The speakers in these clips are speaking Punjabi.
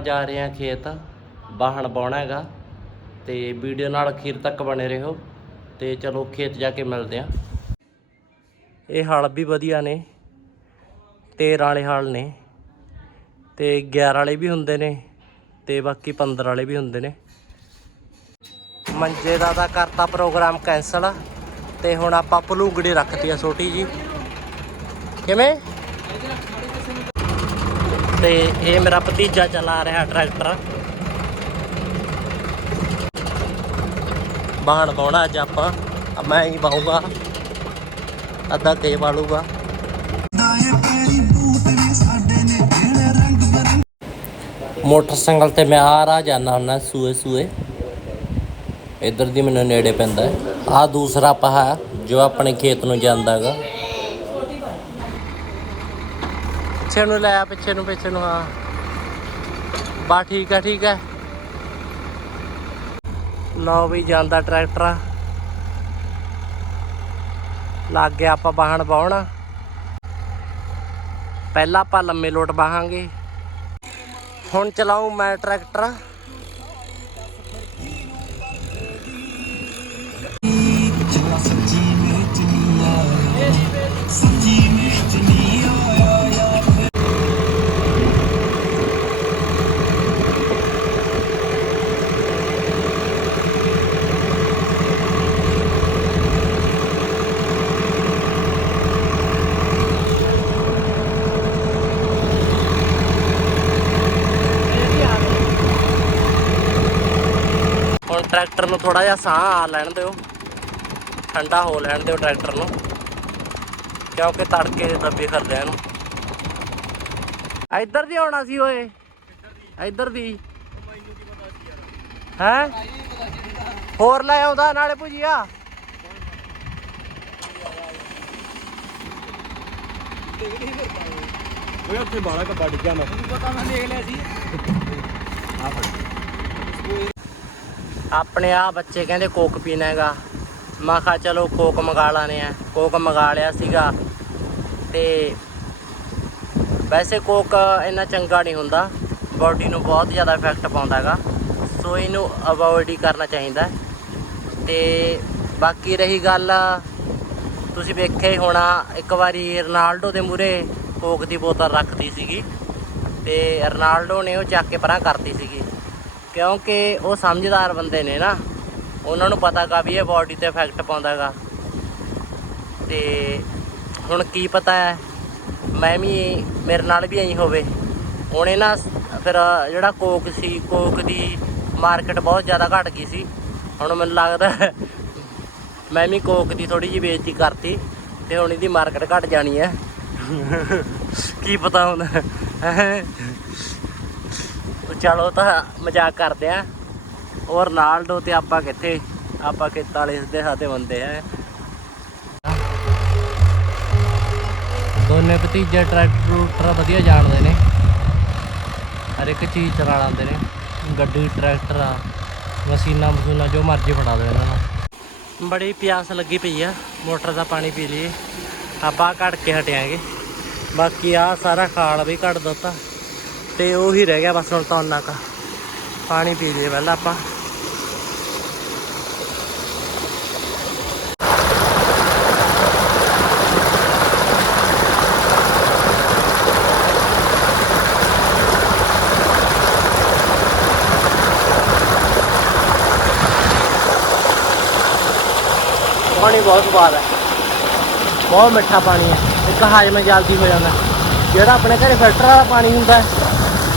ਆਪਾਂ ਜਾ ਰਹੇ ਹਾਂ ਖੇਤ ਬਾਹਣ ਬਾਉਣਾ ਹੈਗਾ ਤੇ ਵੀਡੀਓ ਨਾਲ ਅਖੀਰ ਤੱਕ ਬਣੇ ਰਹੋ ਤੇ ਚਲੋ ਖੇਤ ਜਾ ਕੇ ਮਿਲਦੇ ਹਾਂ। ਇਹ ਹਲ ਵੀ ਵਧੀਆ ਨੇ 13 ਵਾਲੇ ਹਲ ਨੇ ਤੇ 11 ਵਾਲੇ ਵੀ ਹੁੰਦੇ ਨੇ ਤੇ ਬਾਕੀ 15 ਵਾਲੇ ਵੀ ਹੁੰਦੇ ਨੇ। ਮੰਜੇ ਦਾ ਤਾਂ ਕਰਤਾ ਪ੍ਰੋਗਰਾਮ ਕੈਨਸਲ ਤੇ ਹੁਣ ਆਪਾਂ ਭਲੂਗੜੀ ਰੱਖਤੀ ਆ ਛੋਟੀ ਜੀ ਕਿਵੇਂ? ਤੇ ਇਹ ਮੇਰਾ ਭਤੀਜਾ ਚਲਾ ਰਿਹਾ ਟਰੈਕਟਰ। ਬਾਹਣ ਬਾਉਣਾ ਅੱਜ ਆਪਾਂ। ਮੈਂ ਹੀ ਬਾਹੂਗਾ ਅੱਧਾ ਕੇ ਬਾਲੂਗਾ ਮੋਟਰਸਾਈਕਲ ਤੇ ਮੈਂ ਆ ਰਾ ਜਾਣਾ ਹੁੰਦਾ ਸੂਏ ਸੂਏ। ਇੱਧਰ ਦੀ ਮੈਨੂੰ ਨੇੜੇ ਪੈਂਦਾ ਹੈ। ਆ ਦੂਸਰਾ ਪਹਾ ਜੋ ਆਪਣੇ ਖੇਤ ਨੂੰ ਜਾਂਦਾ ਹੈਗਾ ਪਿੱਛੇ ਨੂੰ ਲੈ ਆ ਪਿੱਛੇ ਨੂੰ ਪਿੱਛੇ ਨੂੰ, ਹਾਂ। ਬਾ, ਠੀਕ ਹੈ ਠੀਕ ਹੈ ਲਓ ਵੀ, ਜਾਂਦਾ ਟਰੈਕਟਰ। ਲੱਗ ਗਿਆ ਆਪਾਂ ਬਾਹਣ ਬਾਉਣਾ ਪਹਿਲਾਂ ਆਪਾਂ ਲੰਮੇ ਲੋਟ ਬਾਹਾਂਗੇ ਹੁਣ ਚਲਾਉ ਮੈਂ ਟਰੈਕਟਰ। ਟਰੈਕਟਰ ਨੂੰ ਥੋੜਾ ਜਿਹਾ ਸਾਹ ਆ ਲੈਣ ਦਿਓ। ਠੰਡਾ ਹੋ ਲੈਣ ਦਿਓ ਟਰੈਕਟਰ ਨੂੰ। ਕਿਉਂਕਿ ਤੜਕੇ ਦੇ ਦੱਬੇ ਫਿਰਦੇ ਆ ਇਹਨੂੰ। ਇੱਧਰ ਦੀ ਆਉਣਾ ਸੀ ਓਏ। ਇੱਧਰ ਦੀ। ਹੈ? ਹੋਰ ਲੈ ਆਉਂਦਾ ਨਾਲੇ ਭੁਜੀਆ। ਓਏ ਉੱਥੇ ਬਾਲਾ ਕੱਬਾ ਡਿੱਗਿਆ ਮੈਂ। ਪਤਾ ਮੈਂ ਦੇਖ ਲਿਆ ਸੀ। ਆਪਣੇ ਆ ਬੱਚੇ ਕਹਿੰਦੇ ਕੋਕ ਪੀਣਾ ਹੈਗਾ। ਮੈਂ ਕਿਹਾ ਚਲੋ ਕੋਕ ਮੰਗਾ ਲਾਣੇ ਆ। ਕੋਕ ਮੰਗਾ ਲਿਆ ਸੀਗਾ। ਤੇ ਵੈਸੇ ਕੋਕ ਇੰਨਾ ਚੰਗਾ ਨਹੀਂ ਹੁੰਦਾ। ਬਾਡੀ ਨੂੰ ਬਹੁਤ ਜ਼ਿਆਦਾ ਇਫੈਕਟ ਪਾਉਂਦਾ ਹੈਗਾ। ਸੋ ਇਹਨੂੰ ਅਵੋਇਡ ਹੀ ਕਰਨਾ ਚਾਹੀਦਾ। ਹੈ। ਤੇ ਬਾਕੀ ਰਹੀ ਗੱਲ, ਤੁਸੀਂ ਵੇਖਿਆ ਹੀ ਹੋਣਾ, ਇੱਕ ਵਾਰੀ ਰੋਨਾਲਡੋ ਦੇ ਮੂਰੇ ਕੋਕ ਦੀ ਬੋਤਲ ਰੱਖਦੀ ਸੀਗੀ। ਤੇ ਰੋਨਾਲਡੋ ਨੇ ਉਹ ਚੱਕ ਕੇ ਪਰਾਂ ਕਰਤੀ ਸੀਗੀ। ਕਿਉਂਕਿ ਉਹ ਸਮਝਦਾਰ ਬੰਦੇ ਨੇ ਨਾ ਉਹਨਾਂ ਨੂੰ ਪਤਾਗਾ ਵੀ ਇਹ ਬਾਡੀ ਤੇ ਇਫੈਕਟ ਪਾਉਂਦਾਗਾ ਤੇ ਹੁਣ ਕੀ ਪਤਾ ਹੈ ਮੈਂ ਵੀ ਮੇਰੇ ਨਾਲ ਵੀ ਐਂ ਹੋਵੇ। ਉਹਨੇ ਨਾ ਫਿਰ ਜਿਹੜਾ ਕੋਕ ਸੀ ਕੋਕ ਦੀ ਮਾਰਕੀਟ ਬਹੁਤ ਜ਼ਿਆਦਾ ਘਟ ਗਈ ਸੀ। ਹੁਣ ਮੈਨੂੰ ਲੱਗਦਾ ਮੈਂ ਵੀ ਕੋਕ ਦੀ ਥੋੜੀ ਜਿਹੀ ਬੇਇੱਜ਼ਤੀ ਕਰਤੀ ਤੇ ਹੁਣ ਇਹਦੀ ਮਾਰਕੀਟ ਘਟ ਜਾਣੀ ਹੈ। ਕੀ ਪਤਾ ਹੁਣ। ਚਲੋ ਤਾਂ ਮਜ਼ਾਕ ਕਰਦੇ ਆ। ਔਰ ਰੋਨਾਲਡੋ ਤੇ ਆਪਾਂ ਕਿੱਥੇ? ਆਪਾਂ ਖੇਤਾਂ ਵਾਲੇ ਸਿੱਧੇ ਸਾਦੇ ਬੰਦੇ ਆ। ਦੋਨੇ ਭਤੀਜੇ ਟਰੈਕਟਰ ਟਰੂਕਟਰ ਵਧੀਆ ਜਾਣਦੇ ਨੇ। ਹਰ ਇੱਕ ਚੀਜ਼ ਚਲਾ ਲੈਂਦੇ ਨੇ। ਗੱਡੀ ਟਰੈਕਟਰ ਆ ਮਸ਼ੀਨਾਂ ਮਸ਼ੂਨਾਂ ਜੋ ਮਰਜ਼ੀ ਫੜਾ ਦੋ ਇਹਨਾਂ ਨੂੰ। ਬੜੀ ਪਿਆਸ ਲੱਗੀ ਪਈ ਆ। ਮੋਟਰ ਦਾ ਪਾਣੀ ਪੀ ਲਈਏ। ਆਪਾਂ ਘੜ ਕੇ ਹਟਿਆਂਗੇ। ਬਾਕੀ ਆ ਸਾਰਾ ਖਾਲ ਵੀ ਕੱਢ ਦਿੱਤਾ। ਤੇ ਉਹੀ ਰਹਿ ਗਿਆ ਬਸ ਹੁਣ ਤਾਂ ਉਹਨਾਂ ਕਾ। ਪਾਣੀ ਪੀ ਲਈਏ ਪਹਿਲਾਂ ਆਪਾਂ। ਪਾਣੀ ਬਹੁਤ ਸਵਾਦ ਹੈ। ਬਹੁਤ ਮਿੱਠਾ ਪਾਣੀ ਹੈ। ਇੱਕ ਹਾਜ਼ਮ ਜਲਦੀ ਹੋ ਜਾਂਦਾ। ਜਿਹੜਾ ਆਪਣੇ ਘਰੇ ਫਿਲਟਰ ਵਾਲਾ ਪਾਣੀ ਹੁੰਦਾ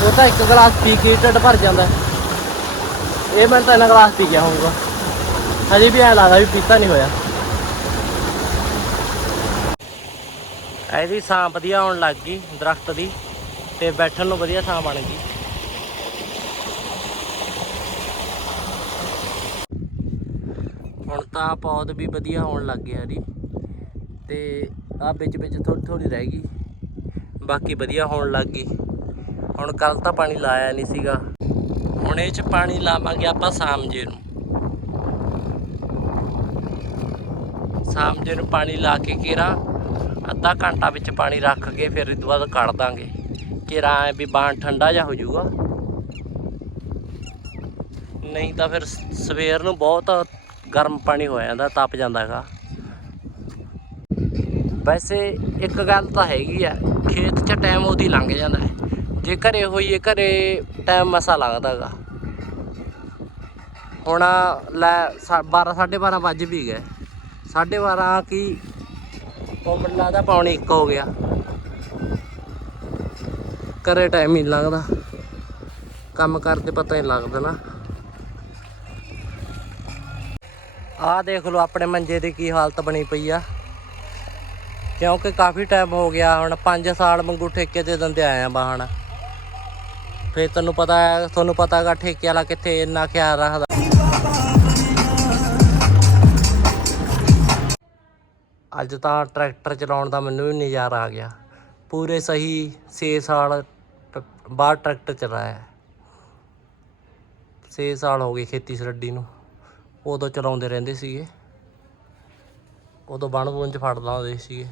ਉਹ ਤਾਂ ਇੱਕ ਗਲਾਸ ਪੀ ਕੇ ਢਿੱਡ ਭਰ ਜਾਂਦਾ। ਇਹ ਮੈਂ ਤਾਂ ਤਿੰਨ ਗਲਾਸ ਪੀ ਗਿਆ ਹੋਊਗਾ। ਹਜੇ ਵੀ ਐਂ ਲੱਗਦਾ ਵੀ ਪੀਤਾ ਨਹੀਂ ਹੋਇਆ। ਇਹਦੀ ਛਾਂ ਵਧੀਆ ਆਉਣ ਲੱਗ ਗਈ ਦਰਖਤ ਦੀ ਤੇ ਬੈਠਣ ਨੂੰ ਵਧੀਆ ਛਾਂ ਬਣ ਗਈ। ਹੁਣ ਤਾਂ ਪੌਦ ਵੀ ਵਧੀਆ ਹੋਣ ਲੱਗ ਗਿਆ ਜੀ। ਤੇ ਆ ਵਿੱਚ ਵਿੱਚ ਥੋੜੀ ਥੋੜੀ ਰਹਿ ਗਈ। ਬਾਕੀ ਵਧੀਆ ਹੋਣ ਲੱਗ ਗਈ। ਹੁਣ ਕੱਲ ਤਾਂ ਪਾਣੀ ਲਾਇਆ ਨਹੀਂ ਸੀਗਾ। ਹੁਣ ਇਹ ਚ ਪਾਣੀ ਲਾਵਾਂਗੇ ਆਪਾਂ ਸ਼ਾਮ ਜੇ ਨੂੰ। ਸ਼ਾਮ ਨੂੰ ਪਾਣੀ ਲਾ ਕੇ ਕੇਰਾ, ਅੱਧਾ ਘੰਟਾ ਵਿੱਚ ਪਾਣੀ ਰੱਖ ਕੇ ਫਿਰ ਇਸ ਤੋਂ ਬਾਅਦ ਕੱਢ ਦਾਂਗੇ। ਕੇਰਾ ਐ ਵੀ ਬਾਣ ਠੰਡਾ ਜਾ ਹੋ ਜਾਊਗਾ। ਨਹੀਂ ਤਾਂ ਫਿਰ ਸਵੇਰ ਨੂੰ ਬਹੁਤ ਗਰਮ ਪਾਣੀ ਹੋ ਜਾਂਦਾ, ਤਪ ਜਾਂਦਾ ਹੈਗਾ। ਵੈਸੇ ਇੱਕ ਗੱਲ ਤਾਂ ਹੈਗੀ ਆ, ਖੇਤ 'ਚ ਟਾਈਮ ਉਹਦੀ ਲੰਘ ਜਾਂਦਾ ਹੈ। ਜੇ ਘਰੇ ਹੋਈਏ, ਘਰੇ ਟਾਈਮ ਮਸਾ ਲੱਗਦਾ ਹੈਗਾ। ਹੁਣ ਲੈ 12 12:30 ਵੱਜ ਵੀ ਗਏ। 12:30 ਕੀ, ਉਹ ਮੈਨੂੰ ਲੱਗਦਾ ਪੌਣੇ 1 ਹੋ ਗਿਆ। ਘਰੇ ਟਾਈਮ ਹੀ ਨੀ ਲੱਗਦਾ ਕੰਮ ਕਰਦੇ ਪਤਾ ਹੀ ਨੀ ਲੱਗਦਾ ਨਾ। ਆਹ ਦੇਖ ਲਓ ਆਪਣੇ ਮੰਜੇ ਦੀ ਕੀ ਹਾਲਤ ਬਣੀ ਪਈ ਆ। ਕਿਉਂਕਿ ਕਾਫੀ ਟਾਈਮ ਹੋ ਗਿਆ, ਹੁਣ 5 ਸਾਲ ਵਾਂਗੂ ਠੇਕੇ ਤੇ ਦਿੰਦੇ ਆਇਆ ਆ ਬਾਹਣ। ਫਿਰ ਤੈਨੂੰ ਪਤਾ ਹੈ, ਤੁਹਾਨੂੰ ਪਤਾ ਹੈਗਾ ਠੇਕੇ ਵਾਲਾ ਕਿੱਥੇ, ਇੰਨਾ ਖਿਆਲ ਰੱਖਦਾ। ਅੱਜ ਤਾਂ ਟਰੈਕਟਰ ਚਲਾਉਣ ਦਾ ਮੈਨੂੰ ਵੀ ਨਜ਼ਾਰਾ ਆ ਗਿਆ। ਪੂਰੇ ਸਹੀ 6 ਸਾਲ ਟ- ਬਾਅਦ ਟਰੈਕਟਰ ਚਲਾਇਆ। 6 ਸਾਲ ਹੋ ਗਏ ਖੇਤੀ ਸਰੱਡੀ ਨੂੰ। ਉਦੋਂ ਚਲਾਉਂਦੇ ਰਹਿੰਦੇ ਸੀਗੇ। ਉਦੋਂ ਬਣ ਬੁਣ ਚ ਫੜਦਾ ਹੁੰਦੇ ਸੀਗੇ।